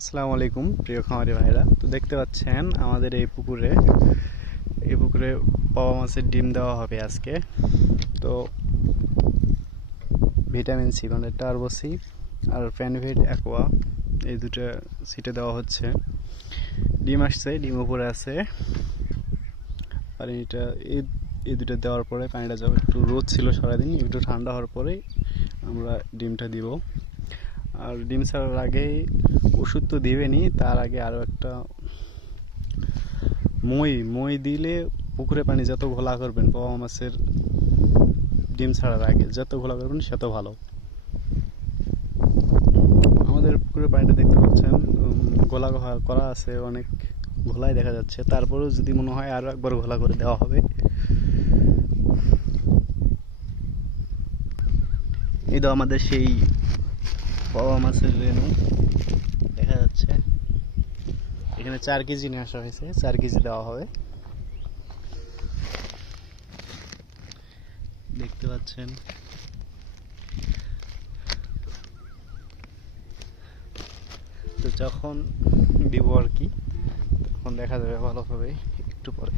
আসসালামু আলাইকুম প্রিয় খামারি ভাইরা। তো দেখতে পাচ্ছেন আমাদের এই পুকুরে পাওয়া মাছের ডিম দেওয়া হবে আজকে। তো ভিটামিন সি মানে টার্বোসি আর প্যানভিট অ্যাকোয়া এই দুটো সিটে দেওয়া হচ্ছে। ডিম আসছে, ডিম উপরে আছে। পানিটা এই এই দুটো দেওয়ার পরে পানিটা যাবে, একটু রোদ ছিল সারাদিন, একটু ঠান্ডা হওয়ার পরে আমরা ডিমটা দিব। আর ডিম ছাড়ার আগেই ওষুধ তো দিবেনি, তার আগে আরও একটা মই দিলে পুকুরে পানি যত ঘোলা করবেন পাওয়া মাছের ডিম ছাড়ার আগে যত ঘোলা করবেন সেত ভালো। আমাদের পুকুরের পানিটা দেখতে পাচ্ছেন ঘোলা করা আছে, অনেক ঘোলাই দেখা যাচ্ছে। তারপরেও যদি মনে হয় আরও একবার ঘোলা করে দেওয়া হবে। এই তো আমাদের সেই পাওয়া মাছের রেনু দেখা যাচ্ছে। এখানে 4 কেজি নিয়ে আসা হয়েছে, 4 কেজি দেওয়া হবে। দেখতে পাচ্ছেন তো যখন দিব আর কি, তখন দেখা যাবে ভালোভাবে একটু পরে।